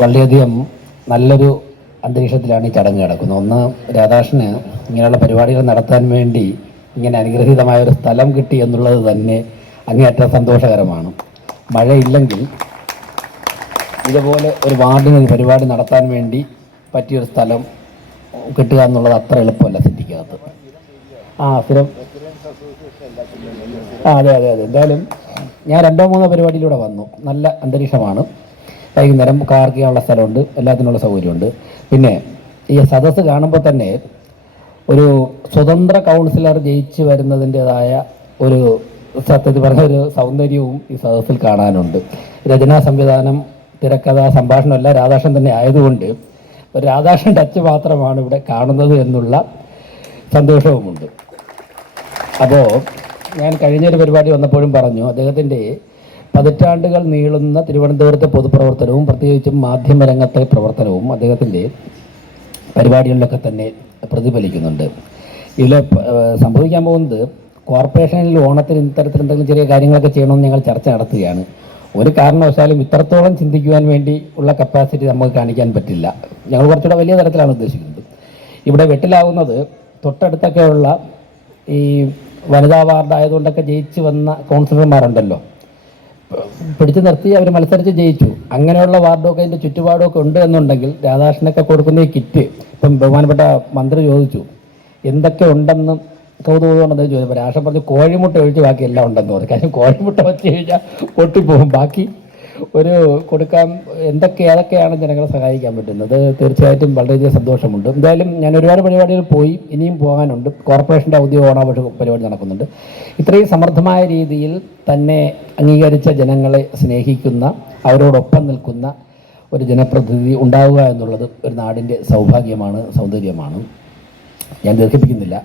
വളരെയധികം നല്ലൊരു അന്തരീക്ഷത്തിലാണ് ഈ ചടങ്ങ് നടക്കുന്നത്. ഒന്ന്, രാധാകൃഷ്ണന് ഇങ്ങനെയുള്ള പരിപാടികൾ നടത്താൻ വേണ്ടി ഇങ്ങനെ അനുഗ്രഹീതമായൊരു സ്ഥലം കിട്ടി എന്നുള്ളത് തന്നെ അങ്ങേയറ്റം സന്തോഷകരമാണ്. മഴയില്ലെങ്കിൽ ഇതുപോലെ ഒരു വാർഡിന് ഒരു പരിപാടി നടത്താൻ വേണ്ടി പറ്റിയൊരു സ്ഥലം കിട്ടുക എന്നുള്ളത് അത്ര എളുപ്പമല്ല സിറ്റിക്കകത്ത്. സ്ഥിരം അതെ അതെ അതെ. എന്തായാലും ഞാൻ 2-3 പരിപാടിയിലൂടെ വന്നു. നല്ല അന്തരീക്ഷമാണ്. വൈകുന്നേരം കാർക്കിനുള്ള സ്ഥലമുണ്ട്, എല്ലാത്തിനുള്ള സൗകര്യമുണ്ട്. പിന്നെ ഈ സദസ്സ് കാണുമ്പോൾ തന്നെ ഒരു സ്വതന്ത്ര കൗൺസിലർ ജയിച്ച് വരുന്നതിൻ്റെതായ ഒരു സത്യത്തിൽ പറഞ്ഞ ഒരു സൗന്ദര്യവും ഈ സദസ്സിൽ കാണാനുണ്ട്. രചനാ സംവിധാനം, തിരക്കഥ, സംഭാഷണം എല്ലാം രാധാകൃഷ്ണൻ തന്നെ ആയതുകൊണ്ട് ഒരു രാധാകൃഷ്ണൻ ടച്ച് മാത്രമാണ് ഇവിടെ കാണുന്നത് എന്നുള്ള സന്തോഷവുമുണ്ട്. അപ്പോൾ ഞാൻ കഴിഞ്ഞൊരു പരിപാടി വന്നപ്പോഴും പറഞ്ഞു, അദ്ദേഹത്തിൻ്റെ പതിറ്റാണ്ടുകൾ നീളുന്ന തിരുവനന്തപുരത്തെ പൊതുപ്രവർത്തനവും പ്രത്യേകിച്ചും മാധ്യമരംഗത്തെ പ്രവർത്തനവും അദ്ദേഹത്തിൻ്റെ പരിപാടികളിലൊക്കെ തന്നെ പ്രതിഫലിക്കുന്നുണ്ട്. ഇതിൽ സംഭവിക്കാൻ പോകുന്നത്, കോർപ്പറേഷനിൽ ഓണത്തിന് ഇത്തരത്തിൽ എന്തെങ്കിലും ചെറിയ കാര്യങ്ങളൊക്കെ ചെയ്യണമെന്ന് ഞങ്ങൾ ചർച്ച നടത്തുകയാണ്. ഒരു കാരണവശാലും ഇത്രത്തോളം ചിന്തിക്കുവാൻ വേണ്ടി ഉള്ള കപ്പാസിറ്റി നമുക്ക് കാണിക്കാൻ പറ്റില്ല. ഞങ്ങൾ കുറച്ചുകൂടെ വലിയ തരത്തിലാണ് ഉദ്ദേശിക്കുന്നത്. ഇവിടെ വെട്ടിലാവുന്നത് തൊട്ടടുത്തൊക്കെയുള്ള ഈ വനിതാ വാർഡായതുകൊണ്ടൊക്കെ ജയിച്ച് വന്ന കൗൺസിലർമാരുണ്ടല്ലോ, പിടിച്ചു നിർത്തി അവർ മത്സരിച്ച് ജയിച്ചു. അങ്ങനെയുള്ള വാർഡൊക്കെ അതിൻ്റെ ചുറ്റുപാടുമൊക്കെ ഉണ്ട് എന്നുണ്ടെങ്കിൽ രാധാകൃഷ്ണനൊക്കെ കൊടുക്കുന്ന ഈ കിറ്റ്, ഇപ്പം ബഹുമാനപ്പെട്ട മന്ത്രി ചോദിച്ചു എന്തൊക്കെ ഉണ്ടെന്ന് കൗതുകമുണ്ടെന്ന് ചോദിച്ചപ്പോൾ രാഷ്ട്രം പറഞ്ഞു കോഴിമുട്ട ഒഴിച്ച് ബാക്കി എല്ലാം ഉണ്ടെന്ന് പറഞ്ഞു. കാര്യം കോഴിമുട്ട വെച്ച് കഴിഞ്ഞാൽ പൊട്ടിപ്പോകും. ബാക്കി ഒരു കൊടുക്കാൻ ഏതൊക്കെയാണ് ജനങ്ങളെ സഹായിക്കാൻ പറ്റുന്നത്. തീർച്ചയായിട്ടും വളരെയധികം സന്തോഷമുണ്ട്. എന്തായാലും ഞാൻ ഒരുപാട് പരിപാടികൾ പോയി, ഇനിയും പോകാനുണ്ട്. കോർപ്പറേഷൻ്റെ ഔദ്യോഗിക ഓണാഘോഷ പരിപാടി നടക്കുന്നുണ്ട്. ഇത്രയും സമർത്ഥമായ രീതിയിൽ തന്നെ അംഗീകരിച്ച ജനങ്ങളെ സ്നേഹിക്കുന്ന, അവരോടൊപ്പം നിൽക്കുന്ന ഒരു ജനപ്രതിനിധി ഉണ്ടാവുക എന്നുള്ളത് ഒരു നാടിൻ്റെ സൗഭാഗ്യമാണ്, സൗന്ദര്യമാണ്. ഞാൻ ദീർഘിപ്പിക്കുന്നില്ല.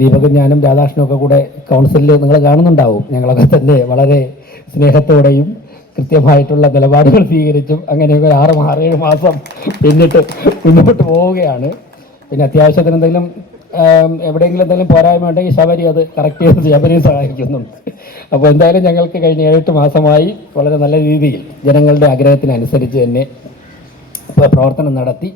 ദീപകും ഞാനും രാധാകൃഷ്ണനൊക്കെ കൂടെ കൗൺസിലിൽ നിങ്ങൾ കാണുന്നുണ്ടാവും. ഞങ്ങളൊക്കെ തന്നെ വളരെ സ്നേഹത്തോടെയും കൃത്യമായിട്ടുള്ള നിലപാടുകൾ സ്വീകരിച്ചും അങ്ങനെയൊക്കെ 6-7 മാസം പിന്നിട്ട് മുന്നോട്ട് പോവുകയാണ്. പിന്നെ അത്യാവശ്യത്തിന് എന്തെങ്കിലും എവിടെയെങ്കിലും എന്തെങ്കിലും പോരായ്മ ഉണ്ടെങ്കിൽ ശബരി അത് കറക്റ്റ് ചെയ്ത് ശബരിയെ സഹായിക്കുന്നുണ്ട്. അപ്പോൾ എന്തായാലും ഞങ്ങൾക്ക് കഴിഞ്ഞ 7-8 മാസമായി വളരെ നല്ല രീതിയിൽ ജനങ്ങളുടെ ആഗ്രഹത്തിനനുസരിച്ച് തന്നെ പ്രവർത്തനം നടത്തി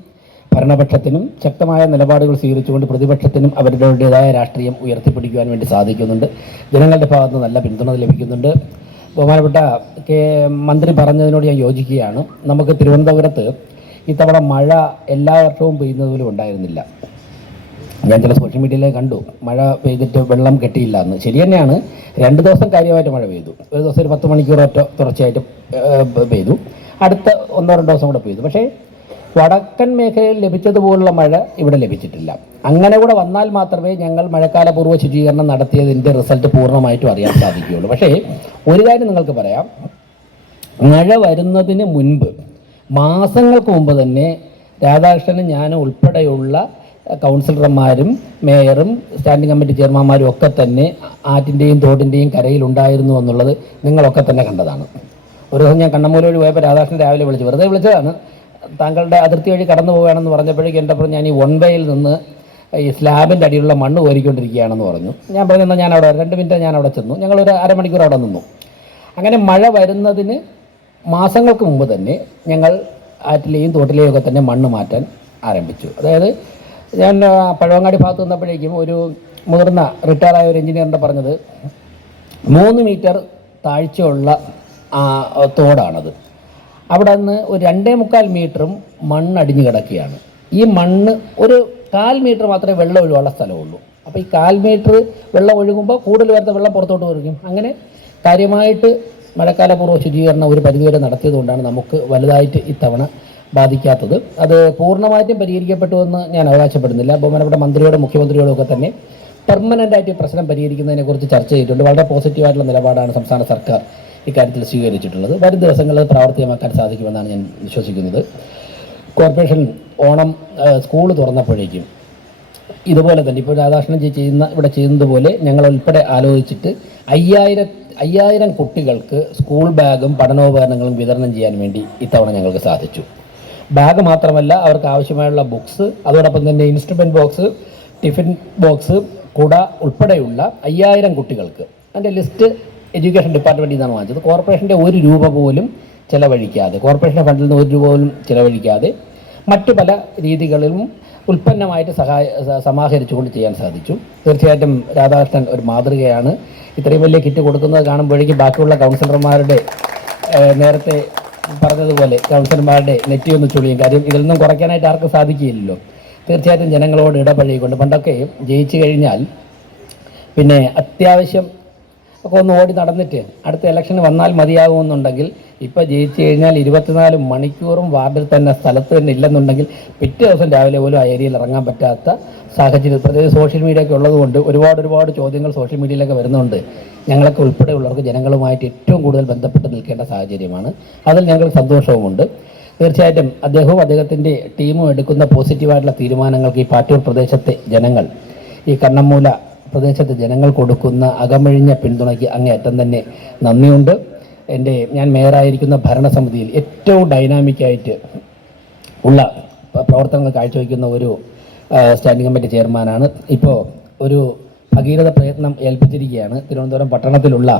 ഭരണപക്ഷത്തിനും ശക്തമായ നിലപാടുകൾ സ്വീകരിച്ചുകൊണ്ട് പ്രതിപക്ഷത്തിനും അവരുടേതായ രാഷ്ട്രീയം ഉയർത്തിപ്പിടിക്കുവാൻ വേണ്ടി സാധിക്കുന്നുണ്ട്. ജനങ്ങളുടെ ഭാഗത്ത് നല്ല പിന്തുണ ലഭിക്കുന്നുണ്ട്. ബഹുമാനപ്പെട്ട മന്ത്രി പറഞ്ഞതിനോട് ഞാൻ യോജിക്കുകയാണ്. നമുക്ക് തിരുവനന്തപുരത്ത് ഇത്തവണ മഴ എല്ലാ വർഷവും പെയ്യുന്നത് പോലും ഉണ്ടായിരുന്നില്ല. ഞാൻ ചില സോഷ്യൽ മീഡിയയിലേക്ക് കണ്ടു, മഴ പെയ്തിട്ട് വെള്ളം കെട്ടിയില്ല എന്ന്. ശരി തന്നെയാണ്, 2 ദിവസം കാര്യമായിട്ട് മഴ പെയ്തു. ഒരു ദിവസം ഒരു 10 മണിക്കൂർ തുടർച്ചയായിട്ട് പെയ്തു. അടുത്ത 1-2 ദിവസം കൂടെ പെയ്തു. പക്ഷേ വടക്കൻ മേഖലയിൽ ലഭിച്ചതുപോലുള്ള മഴ ഇവിടെ ലഭിച്ചിട്ടില്ല. അങ്ങനെ കൂടെ വന്നാൽ മാത്രമേ ഞങ്ങൾ മഴക്കാലപൂർവ്വ ശുചീകരണം നടത്തിയതിൻ്റെ റിസൾട്ട് പൂർണ്ണമായിട്ടും അറിയാൻ സാധിക്കുകയുള്ളൂ. പക്ഷേ ഒരു കാര്യം നിങ്ങൾക്ക് പറയാം, മഴ വരുന്നതിന് മുൻപ്, മാസങ്ങൾക്ക് മുമ്പ് തന്നെ രാധാകൃഷ്ണനും ഞാനും ഉൾപ്പെടെയുള്ള കൗൺസിലർമാരും മേയറും സ്റ്റാൻഡിംഗ് കമ്മിറ്റി ചെയർമാന്മാരും ഒക്കെ തന്നെ ആറ്റിൻ്റെയും തോടിൻ്റെയും കരയിലുണ്ടായിരുന്നു എന്നുള്ളത് നിങ്ങളൊക്കെ തന്നെ കണ്ടതാണ്. ഒരു ദിവസം ഞാൻ കണ്ണമ്മൂല വഴി പോയപ്പോൾ രാധാകൃഷ്ണൻ രാവിലെ വെറുതെ വിളിച്ചതാണ്. താങ്കളുടെ അതിർത്തി വഴി കടന്നു പോവുകയാണെന്ന് പറഞ്ഞപ്പോഴേക്കും എൻ്റെ അപ്പുറം ഞാൻ ഈ 1 വേയിൽ നിന്ന് ഈ സ്ലാബിൻ്റെ അടിയിലുള്ള മണ്ണ് കോരിക്കൊണ്ടിരിക്കുകയാണെന്ന് പറഞ്ഞു. ഞാൻ പറഞ്ഞു എന്നാൽ ഞാൻ അവിടെ 2 മിനിറ്റ് ഞാൻ അവിടെ ചെന്നു. ഞങ്ങളൊരു അരമണിക്കൂർ അവിടെ നിന്നു. അങ്ങനെ മഴ വരുന്നതിന് മാസങ്ങൾക്ക് മുമ്പ് തന്നെ ഞങ്ങൾ ആറ്റിലെയും തോട്ടിലെയും ഒക്കെ തന്നെ മണ്ണ് മാറ്റാൻ ആരംഭിച്ചു. അതായത് ഞാൻ പഴവങ്ങാടി ഭാഗത്ത് നിന്നപ്പോഴേക്കും ഒരു മുതിർന്ന റിട്ടയറായ ഒരു എഞ്ചിനീയറിൻ്റെ പറഞ്ഞത് 3 മീറ്റർ താഴ്ചയുള്ള തോടാണത്. അവിടെ നിന്ന് ഒരു 2.25 മീറ്ററും മണ്ണടിഞ്ഞ് കിടക്കുകയാണ്. ഈ മണ്ണ് ഒരു 1/4 മീറ്റർ മാത്രമേ വെള്ളം ഒഴുകാനുള്ള സ്ഥലമുള്ളൂ. അപ്പോൾ ഈ 1/4 മീറ്റർ വെള്ളം ഒഴുകുമ്പോൾ കൂടുതൽ വരുന്ന വെള്ളം പുറത്തോട്ട് ഒഴുകും. അങ്ങനെ കാര്യമായിട്ട് മഴക്കാലപൂർവ്വ ശുചീകരണം ഒരു പരിധിവരെ നടത്തിയതുകൊണ്ടാണ് നമുക്ക് വലുതായിട്ട് ഇത്തവണ ബാധിക്കാത്തത്. അത് പൂർണ്ണമായിട്ടും പരിഹരിക്കപ്പെട്ടുവെന്ന് ഞാൻ അവകാശപ്പെടുന്നില്ല. ബഹുമാനപ്പെട്ട മന്ത്രിയോടും മുഖ്യമന്ത്രിയോടും ഒക്കെ തന്നെ പെർമനൻ്റായിട്ട് പ്രശ്നം പരിഹരിക്കുന്നതിനെക്കുറിച്ച് ചർച്ച ചെയ്തിട്ടുണ്ട്. വളരെ പോസിറ്റീവായിട്ടുള്ള നിലപാടാണ് സംസ്ഥാന സർക്കാർ ഇക്കാര്യത്തിൽ സ്വീകരിച്ചിട്ടുള്ളത്. വരും ദിവസങ്ങളിൽ പ്രാവർത്തികമാക്കാൻ സാധിക്കുമെന്നാണ് ഞാൻ വിശ്വസിക്കുന്നത്. കോർപ്പറേഷൻ ഓണം സ്കൂൾ തുറന്നപ്പോഴേക്കും ഇതുപോലെ തന്നെ ഇപ്പോൾ രാധാകൃഷ്ണൻ ഇവിടെ ചെയ്യുന്നത് പോലെ ഞങ്ങൾ ഉൾപ്പെടെ ആലോചിച്ചിട്ട് 5000 കുട്ടികൾക്ക് സ്കൂൾ ബാഗും പഠനോപകരണങ്ങളും വിതരണം ചെയ്യാൻ വേണ്ടി ഇത്തവണ ഞങ്ങൾക്ക് സാധിച്ചു. ബാഗ് മാത്രമല്ല, അവർക്ക് ആവശ്യമായുള്ള ബുക്സ്, അതോടൊപ്പം തന്നെ ഇൻസ്ട്രുമെൻറ്റ് ബോക്സ്, ടിഫിൻ ബോക്സ്, കുട ഉൾപ്പെടെയുള്ള 5000 കുട്ടികൾക്ക്. അതിൻ്റെ ലിസ്റ്റ് എഡ്യൂക്കേഷൻ ഡിപ്പാർട്ട്മെൻറ്റിൽ നിന്നാണ് വാങ്ങിച്ചത്. കോർപ്പറേഷൻ്റെ 1 രൂപ പോലും ചിലവഴിക്കാതെ, കോർപ്പറേഷൻ ഫണ്ടിൽ നിന്ന് 1 രൂപ പോലും ചിലവഴിക്കാതെ മറ്റു പല രീതികളിലും ഉൽപ്പന്നമായിട്ട് സമാഹരിച്ചുകൊണ്ട് ചെയ്യാൻ സാധിച്ചു. തീർച്ചയായിട്ടും രാധാകൃഷ്ണൻ ഒരു മാതൃകയാണ്. ഇത്രയും വലിയ കിറ്റ് കൊടുക്കുന്നത് കാണുമ്പോഴേക്കും ബാക്കിയുള്ള കൗൺസിലർമാരുടെ നേരത്തെ പറഞ്ഞതുപോലെ കൗൺസിലർമാരുടെ നെറ്റി ഒന്ന് ചുളിയും. കാര്യം ഇതിൽ നിന്നും കുറയ്ക്കാനായിട്ട് ആർക്കും സാധിക്കില്ലല്ലോ. തീർച്ചയായിട്ടും ജനങ്ങളോട് ഇടപഴകിക്കൊണ്ട്, പണ്ടൊക്കെ ജയിച്ചു കഴിഞ്ഞാൽ പിന്നെ അത്യാവശ്യം ഒക്കെ ഒന്ന് ഓടി നടന്നിട്ട് അടുത്ത ഇലക്ഷന് വന്നാൽ മതിയാകുമെന്നുണ്ടെങ്കിൽ ഇപ്പോൾ ജയിച്ചു കഴിഞ്ഞാൽ 24 മണിക്കൂറും വാർഡിൽ തന്നെ സ്ഥലത്ത് തന്നെ ഇല്ലെന്നുണ്ടെങ്കിൽ പിറ്റേ ദിവസം രാവിലെ പോലും ആ ഏരിയയിൽ ഇറങ്ങാൻ പറ്റാത്ത സാഹചര്യം, പ്രത്യേകിച്ച് സോഷ്യൽ മീഡിയ ഒക്കെ ഉള്ളതുകൊണ്ട് ഒരുപാട് ചോദ്യങ്ങൾ സോഷ്യൽ മീഡിയയിലൊക്കെ വരുന്നുണ്ട്. ഞങ്ങളൊക്കെ ഉൾപ്പെടെയുള്ളവർക്ക് ജനങ്ങളുമായിട്ട് ഏറ്റവും കൂടുതൽ ബന്ധപ്പെട്ട് നിൽക്കേണ്ട സാഹചര്യമാണ്. അതിൽ ഞങ്ങൾക്ക് സന്തോഷവുമുണ്ട്. തീർച്ചയായിട്ടും അദ്ദേഹവും അദ്ദേഹത്തിൻ്റെ ടീമും എടുക്കുന്ന പോസിറ്റീവായിട്ടുള്ള തീരുമാനങ്ങൾക്ക് ഈ പാറ്റൂർ പ്രദേശത്തെ ജനങ്ങൾ, ഈ കണ്ണമ്മൂല പ്രദേശത്തെ ജനങ്ങൾ കൊടുക്കുന്ന അകമഴിഞ്ഞ പിന്തുണയ്ക്ക് അങ്ങേയറ്റം തന്നെ നന്ദിയുണ്ട്. ഞാൻ മേയറായിരിക്കുന്ന ഭരണസമിതിയിൽ ഏറ്റവും ഡൈനാമിക്കായിട്ട് ഉള്ള പ്രവർത്തനങ്ങൾ കാഴ്ചവെക്കുന്ന ഒരു സ്റ്റാൻഡിംഗ് കമ്മിറ്റി ചെയർമാനാണ്. ഇപ്പോൾ ഒരു ഭഗീരഥ പ്രയത്നം ഏൽപ്പിച്ചിരിക്കുകയാണ്. തിരുവനന്തപുരം പട്ടണത്തിലുള്ള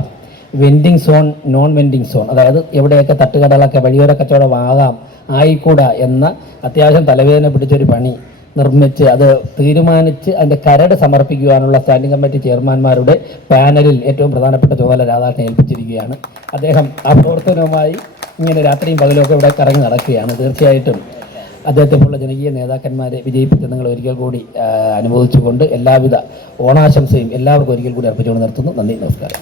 vending zone, non vending zone, അതായത് എവിടെയൊക്കെ തട്ടുകടകളൊക്കെ വഴിയോര കച്ചവടം ആയിക്കൂടാ എന്ന അത്യാവശ്യം തലവേദന പിടിച്ചൊരു പണി നിർമ്മിച്ച് അത് തീരുമാനിച്ച് അതിൻ്റെ കരട് സമർപ്പിക്കുവാനുള്ള സ്റ്റാൻഡിംഗ് കമ്മിറ്റി ചെയർമാൻമാരുടെ പാനലിൽ ഏറ്റവും പ്രധാനപ്പെട്ട ചുമതല രാധാകൃഷ്ണൻ ഏൽപ്പിച്ചിരിക്കുകയാണ്. അദ്ദേഹം ആ പ്രവർത്തനവുമായി ഇങ്ങനെ രാത്രിയും പകലുമൊക്കെ ഇവിടെ കറങ്ങി നടക്കുകയാണ്. തീർച്ചയായിട്ടും അദ്ദേഹത്തെ പോലുള്ള ജനകീയ നേതാക്കന്മാരെ വിജയിപ്പിച്ച് നിങ്ങൾ ഒരിക്കൽ കൂടി അനുമോദിച്ചുകൊണ്ട് എല്ലാവിധ ഓണാശംസയും എല്ലാവർക്കും ഒരിക്കൽ കൂടി അർപ്പിച്ചുകൊണ്ട് നിർത്തുന്നു. നന്ദി, നമസ്കാരം.